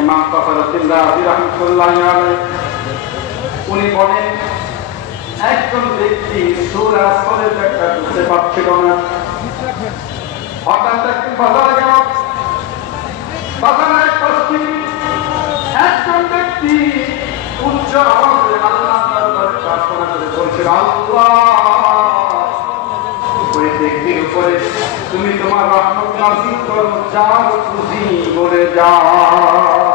ইমাম ফখরুদ্দিন রাজি রাহমাতুল্লাহ আলাইহি উনি বলেন একজন ব্যক্তি সূরা আসরের ব্যাখ্যা বুঝতে পারছিল না, হঠাৎ একটি বাজারে গেল, বাজারের পাশে একজন ব্যক্তি উচ্চ আওয়াজে আল্লাহর দরবারে প্রার্থনা করে বলছিল, আল্লাহ ওই ব্যক্তির উপরে তুমি তোমার রহমত নাযিল করো, যার খুশি করে যাও।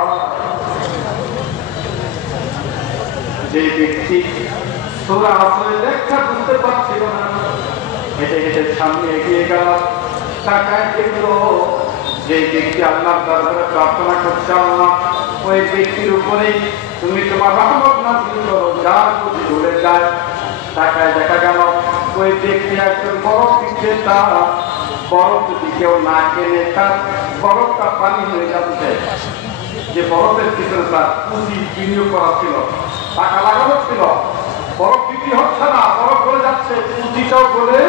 যে ব্যক্তি সূরা আসরের ব্যাখ্যা বুঝতে পারছিল না, হেঁটে হেঁটে সামনে এগিয়ে গেল, তাকায় দেখলো যে ব্যক্তি আল্লাহর দরবারে প্রার্থনা করছে, আল্লাহ ওই ব্যক্তির উপরে তুমি তোমার রহমত নাযিল করো, যার খুশি করে যায়। তাকায় দেখা গেল ওই ব্যক্তি একজন বরফ বিক্রেতা, বরফ যদি কেউ না কেনে তার বরফটা পানি হয়ে যাচ্ছে। যে বরফের ভিতরে তার পুঁজি বিনিয়োগ করা ছিল, টাকা লাগানো ছিল, বরফ বিক্রি হচ্ছে না, বরফ গলে যাচ্ছে, পুঁজিটাও গলে।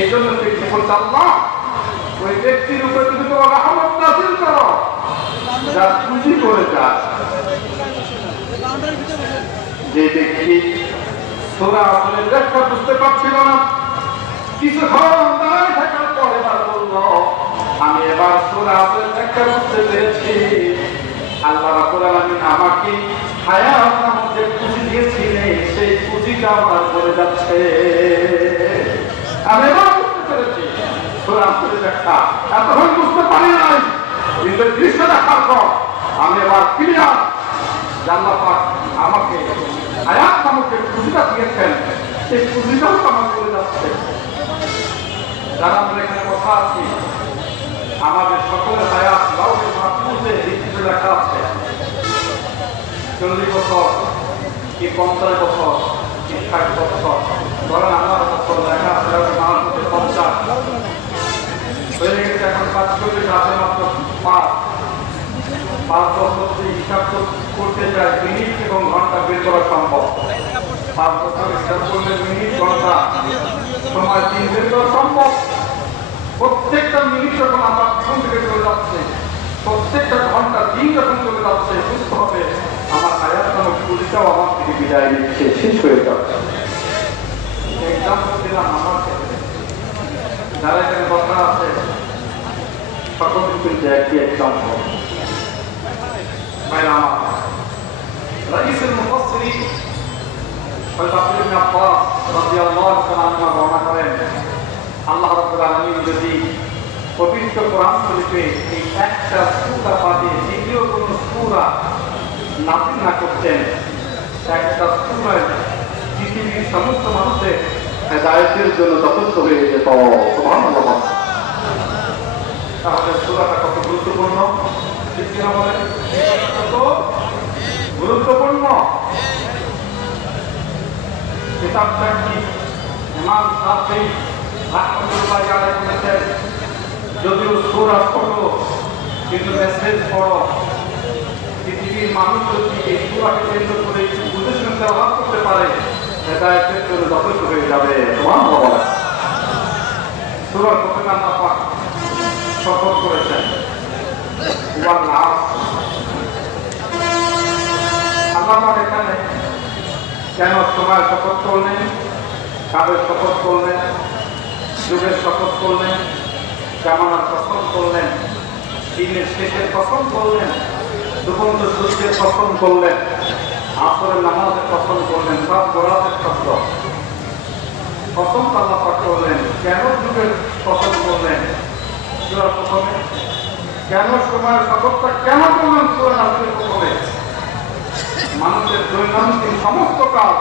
এই জন্য ব্যক্তি বলছে, আল্লাহ ওই ব্যক্তির উপরে তুমি তোমার রহমত নাযিল করো, যার পুঁজি করে যায়। যে ব্যক্তি সূরা আসরের ব্যাখ্যা বুঝতে পারছিল না, কিছুক্ষণ দাঁড়িয়ে থাকার পর এবার বলল, আমি এবার সূরা আসরের ব্যাখ্যা বুঝতে পেরেছি। আল্লাহ রাব্বুল আলামিন আমাকে হায়াত নামক যে পুঁজি দিয়েছিলেন, সেই পুঁজিটা আমার করে যাচ্ছে। আমি এবার বুঝতে পেরেছি সূরা আসরের ব্যাখ্যা, এতক্ষণ বুঝতে পারি নাই, কিন্তু দৃশ্য দেখার পর আমি এবার ক্লিয়ার। আল্লাহ পাক আমাকে হায়াত নামক যে পুঁজিটা দিয়েছেন, সেই পুঁজিটাও আমার করে যাচ্ছে। যারা আমরা এখানে কথা আছি, আমাদের সকলের হায়াত লাউহে মাহফুজে লিখিত লেখা আছে 40 বছর কি 50 বছর কি 60 বছর, ধরেন আমার বছর লেখা আছে লাউহে মাহফুজে 50 হয়ে গেছে, এখন 45 আছে মাত্র 5 বছর হিসাব করতে যায় মিনিট এবং ঘন্টা বের করা সম্ভব। 5 বছর হিসাব করলে মিনিট ঘন্টা সময় দিন বের করা সম্ভব। প্রত্যেকটা মিনিট যখন আমার জীবন থেকে চলে যাচ্ছে, প্রত্যেকটা ঘন্টা দিন যখন চলে যাচ্ছে, বুঝতে হবে আমার হায়াত নামক পুঁজিটাও আমার থেকে বিদায় নিচ্ছে, শেষ হয়ে যাচ্ছে। এক্সাম্পল দিলাম আমার ক্ষেত্রে, যারা এখানে কথা আছে সকল কিন্তু একটি এক্সাম্পল। রাইসুল মুফাসসিরিন হযরত আব্দুল্লাহ ইবনে আব্বাস রাদিয়াল্লাহু তাআলা আনহু বর্ণনা করেন, আল্লাহ রাব্বুল আলামিন যদি পবিত্র কোরআন শরীফে এই একটা সূরা বাদে দ্বিতীয় কোন সূরা নাযিল না করতেন, একটা সূরা পৃথিবীর সমস্ত মানুষের হেদায়েতের জন্য যথেষ্ট হয়ে যেত। সুবহানাল্লাহ। তাহলে সূরাটা কত গুরুত্বপূর্ণ, ঠিক কিনা বলেন? কত গুরুত্বপূর্ণ। কিতাবটা কি? ইমাম শাফিঈ রাহমাতুল্লাহ আলাইহি বলেছেন, যদিও সূরা ছোট কিন্তু মেসেজ বড়। পৃথিবীর মানুষ যদি এই সূরাকে কেন্দ্র করে একটু বুঝে শুনে তেলাওয়াত করতে পারে, হেদায়েতের জন্য যথেষ্ট হয়ে যাবে। সুবহানাল্লাহ। সূরার প্রথমে আল্লাহ পাক শপথ করেছেন, আল্লাহ পাক এখানে কেন সময় শপথ করলেন, কাবের শপথ করলেন, যুগের শপথ করলেন, জামানার কসম করলেন, দিনের শেষের কসম করলেন, দুপন্ত সূর্যের কসম করলেন, আসরের নামাজের কসম করলেন, সব গোড়াতের শব্দ কসম আল্লাহ পাক করলেন। কেন যুগের কসম করলেন সূরার প্রথমে? কেন সময়ের শপথটা কেন করলেন সূরা নাযিলের প্রথমে? মানুষের দৈনন্দিন সমস্ত কাজ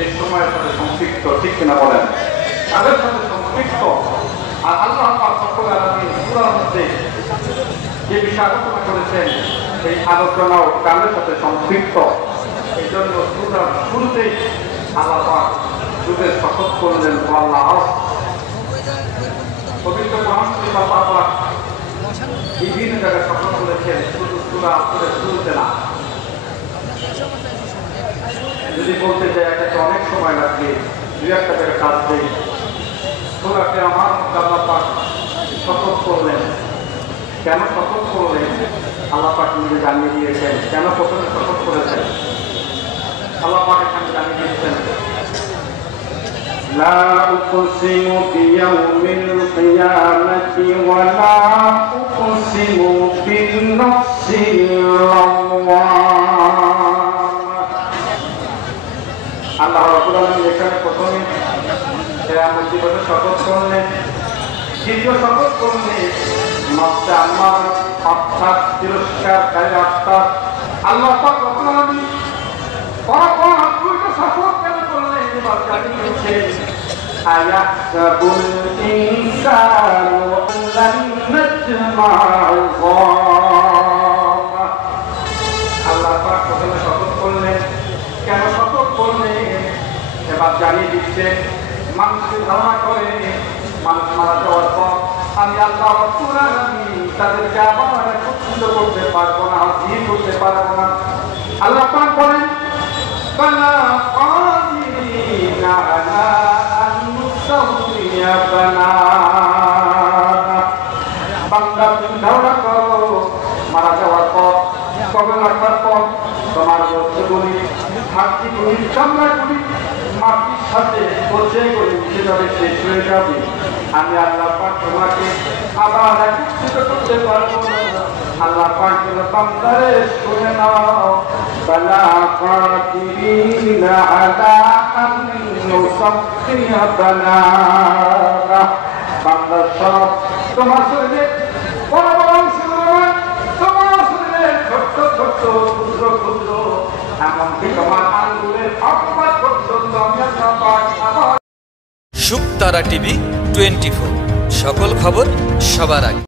এই সময়ের সাথে সম্পৃক্ত, ঠিক কিনা বলেন? তাদের সাথে সম্পৃক্ত। আর আল্লাহ পাক রব্বুল আলামিন সূরার মধ্যে যে বিষয় আলোচনা করেছেন, সেই আলোচনাও কালের সাথে সম্পৃক্ত। এই জন্য সূরার শুরুতেই আল্লাহ পাক যুগের শপথ করলেন। আল্লাহ পবিত্র কোরআন শরীফ আল্লাহ পাক বিভিন্ন জায়গায় শপথ করেছেন, শুধু সূরা আসরের শুরুতে না। যদি বলতে চাই এটাতে অনেক সময় লাগবে, দুই একটা জায়গায় কাজ দেয়। সূরাকে আমার আল্লাহ পাক শপথ করলেন কেন শপথ করলেন? আল্লাহ পাক নিজে জানিয়ে দিয়েছেন কেন প্রথমে শপথ করেছেন। আল্লাহ পাক এখানে জানিয়ে দিয়েছেন লা উকসিমু বিয়াউমিল কিয়ামাতি ওয়া লা উকসিমু বিন নাফসিল লাওয়ামা। আল্লাহ রাব্বুল আলামিন এখানে প্রথমে কিয়ামত দিবসে শপথ করলেন, দ্বিতীয় শপথ করলেন নফসে আম্মার অর্থাৎ তিরস্কারকারী আত্মা। আল্লাহ পাক রব্বুল আলামিন পরপর দুইটা শপথ কেন করলেন এবার জানিয়েছেন আয়াহসাবুল ইনসানু লান নাজমা'আল ইযাম। আল্লাহ পাক প্রথমে শপথ করলেন, কেন শপথ করলেন এবার জানিয়ে দিচ্ছেন। মানুষ ধারণা করে মানুষ মারা যাওয়ার পর আমি আল্লাহ রাব্বুল আলামিন তাদেরকে আবার একত্রিত করতে পারবো না, হাজির করতে পারবো না। আল্লাহ পাক বলেন বালা কাদিরিনা আলা আন নুসাউইয়া বানানা। বান্দা তুমি ধারণা করো মারা যাওয়ার পর, কবর রাখার পর তোমার বস্তুগুলি হাড়গুলি চামড়াগুলি মাটির সাথে পচে গলে মিশে যাবে, শেষ হয়ে যাবে। আমি আল্লাহ পাক তোমাকে আবার একত্রিত করতে পারবো না। আল্লাহ পাক বলে বান্দারে শুনে নাও বালা কাদিরিনা আলা আন নুসাউইয়া বানানা। বান্দা সব তোমার শরীরে বড় বড় অংশ নয়, তোমার শরীরে ছোট্ট ছোট্ট ক্ষুদ্র ক্ষুদ্র এমনকি তোমার আঙ্গুলের অপবাদ পর্যন্ত আমি আল্লাহ পাক আবার। শুকতারা টিভি 24, সকল খবর সবার আগে।